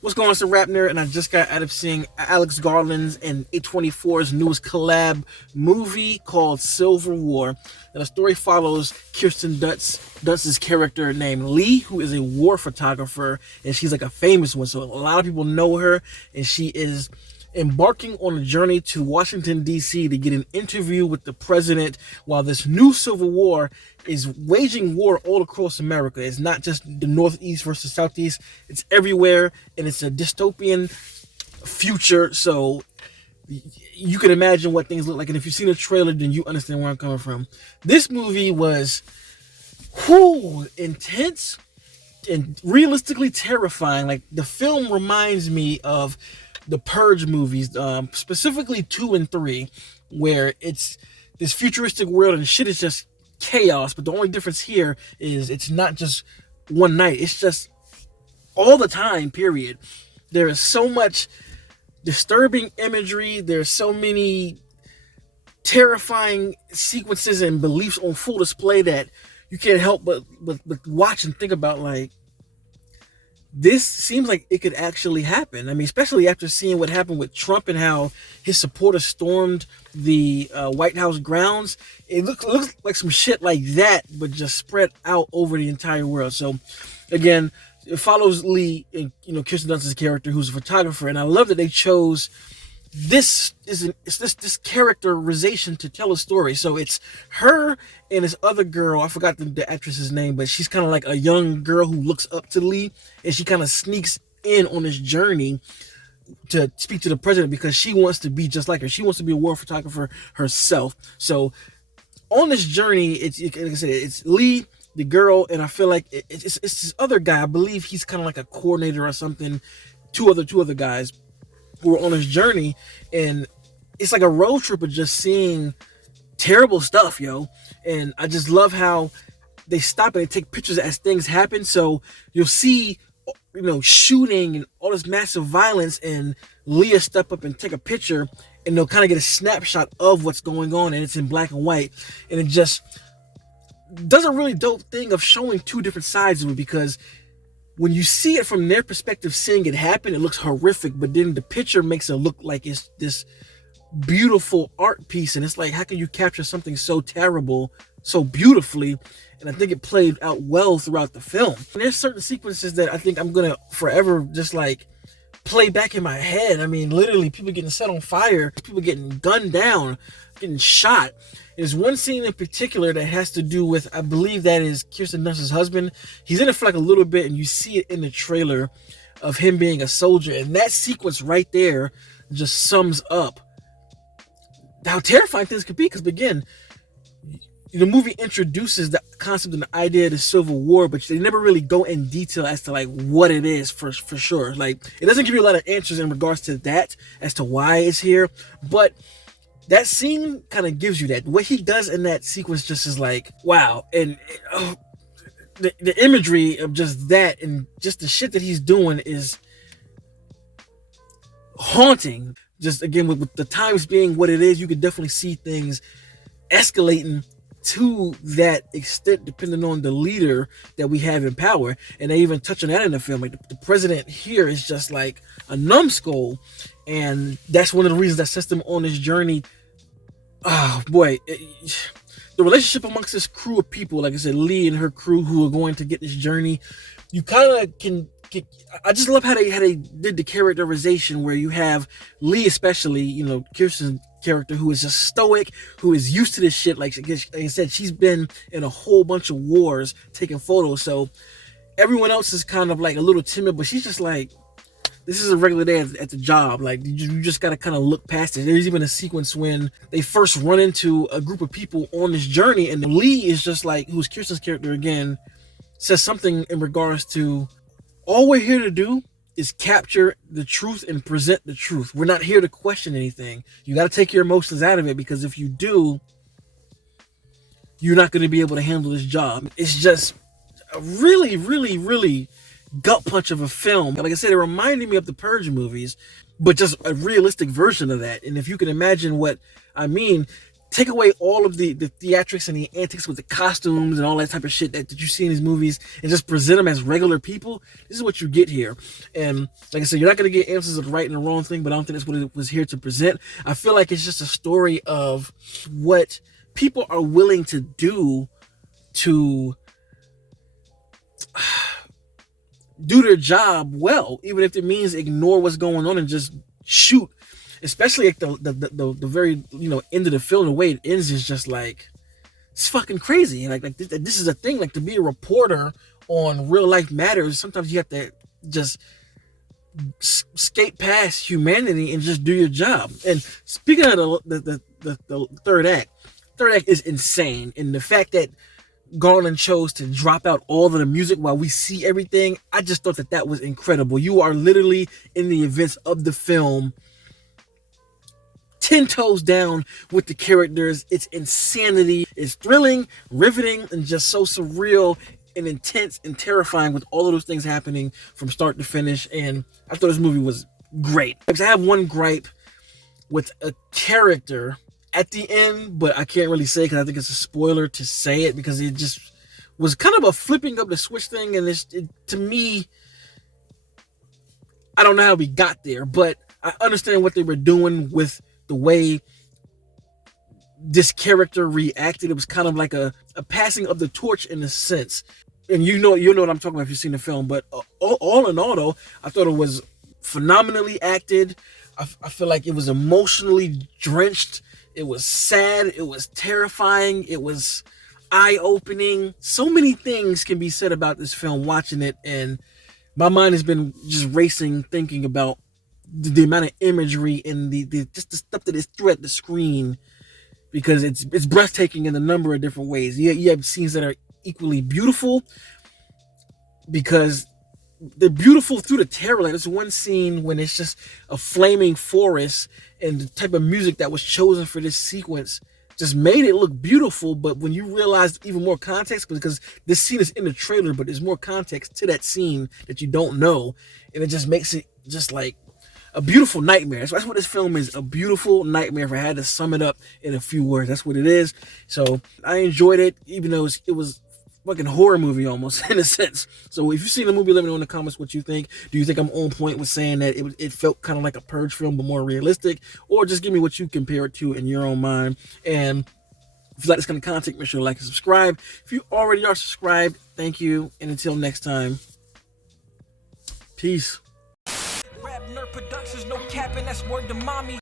What's going on, it's the RapNerd, and I just got out of seeing Alex Garland's and A24's newest collab movie called Civil War. And the story follows Kirsten Dunst's character named Lee, who is a war photographer, and she's like a famous one, so a lot of people know her, and she is embarking on a journey to Washington, D.C. to get an interview with the president while this new civil war is waging war all across America. It's not just the Northeast versus Southeast, it's everywhere, and it's a dystopian future, so you can imagine what things look like. And if you've seen a trailer, then you understand where I'm coming from. This movie was intense and realistically terrifying. Like, the film reminds me of the Purge movies, specifically 2 and 3, where it's this futuristic world and shit is just chaos. But the only difference here is it's not just one night, it's just all the time, period. There is so much disturbing imagery, there's so many terrifying sequences and beliefs on full display that you can't help but watch and think about, like, this seems like it could actually happen. I mean, especially after seeing what happened with Trump and how his supporters stormed the White House grounds. It looks like some shit like that, but just spread out over the entire world. So, again, it follows Lee and, Kirsten Dunst's character, who's a photographer, and I love that they chose this characterization to tell a story. So it's her and this other girl. I forgot the actress's name, but she's kind of like a young girl who looks up to Lee, and she kind of sneaks in on this journey to speak to the president because she wants to be just like her. She wants to be a war photographer herself. So on this journey, like I said, it's Lee, the girl, and I feel like it's this other guy. I believe he's kind of like a coordinator or something. Two other guys who are on this journey, and it's like a road trip of just seeing terrible stuff, yo. And I just love how they stop and they take pictures as things happen. So you'll see, shooting and all this massive violence, and Leah step up and take a picture, and they'll kind of get a snapshot of what's going on, and it's in black and white, and it just does a really dope thing of showing two different sides of it, because when you see it from their perspective, seeing it happen, it looks horrific, but then the picture makes it look like it's this beautiful art piece, and it's like, how can you capture something so terrible so beautifully? And I think it played out well throughout the film. And there's certain sequences that I think I'm gonna forever just like play back in my head. I mean, literally, people getting set on fire, people getting gunned down, getting shot. There's one scene in particular that has to do with, I believe that is Kirsten Dunst's husband. He's in it for like a little bit, and you see it in the trailer of him being a soldier. And that sequence right there just sums up how terrifying things could be. Because again, the movie introduces the concept and the idea of the Civil War, but they never really go in detail as to like what it is for sure. Like, it doesn't give you a lot of answers in regards to that as to why it's here, but that scene kind of gives you that. What he does in that sequence just is like, wow. And the imagery of just that and just the shit that he's doing is haunting. Just again, with the times being what it is, you could definitely see things escalating to that extent depending on the leader that we have in power. And they even touch on that in the film. Like, the president here is just like a numbskull, and that's one of the reasons that sets them on this journey. Oh boy, the relationship amongst this crew of people, like I said, Lee and her crew who are going to get this journey, you kind of can get, I just love how they did the characterization, where you have Lee, especially, Kirsten's character, who is just stoic, who is used to this shit. Like I said, she's been in a whole bunch of wars taking photos, so everyone else is kind of like a little timid, but she's just like, this is a regular day at the job. Like, you just got to kind of look past it. There's even a sequence when they first run into a group of people on this journey, and Lee is just like, who's Kirsten's character again, says something in regards to, all we're here to do is capture the truth and present the truth. We're not here to question anything. You got to take your emotions out of it, because if you do, you're not going to be able to handle this job. It's just a really, really, really gut punch of a film. Like I said, it reminded me of the Purge movies, but just a realistic version of that. And if you can imagine what I mean, take away all of the theatrics and the antics with the costumes and all that type of shit that you see in these movies and just present them as regular people. This is what you get here. And like I said, you're not going to get answers of the right and the wrong thing, but I don't think that's what it was here to present. I feel like it's just a story of what people are willing to do to do their job well, even if it means ignore what's going on and just shoot. Especially at the very end of the film, the way it ends is just like, it's fucking crazy. And like this is a thing. Like, to be a reporter on real life matters, sometimes you have to just skate past humanity and just do your job. And speaking of the third act is insane. And the fact that Garland chose to drop out all of the music while we see everything, I just thought that was incredible. You are literally in the events of the film, 10 toes down with the characters. It's insanity. It's thrilling, riveting, and just so surreal and intense and terrifying with all of those things happening from start to finish. And I thought this movie was great. I have one gripe with a character at the end, but I can't really say because I think it's a spoiler to say it, because it just was kind of a flipping up the switch thing. And to me, I don't know how we got there, but I understand what they were doing with the way this character reacted. It was kind of like a passing of the torch in a sense. And you know what I'm talking about if you've seen the film. But all in all, though, I thought it was phenomenally acted. I feel like it was emotionally drenched. It was sad. It was terrifying. It was eye-opening. So many things can be said about this film watching it, and my mind has been just racing thinking about the amount of imagery and just the stuff that is through at the screen, because it's breathtaking in a number of different ways. You have scenes that are equally beautiful because they're beautiful through the terror. Like, there's one scene when it's just a flaming forest, and the type of music that was chosen for this sequence just made it look beautiful. But when you realize even more context, because this scene is in the trailer, but there's more context to that scene that you don't know, and it just makes it just like a beautiful nightmare. So that's what this film is, a beautiful nightmare. If I had to sum it up in a few words, that's what it is. So I enjoyed it, even though it was fucking horror movie almost in a sense. So if you've seen the movie, let me know in the comments what you think. Do you think I'm on point with saying that it felt kind of like a Purge film but more realistic, or just give me what you compare it to in your own mind? And if you like this kind of content, make sure to like and subscribe. If you already are subscribed, thank you, and until next time, peace. RapNerd Productions, no capping, that's word to mommy.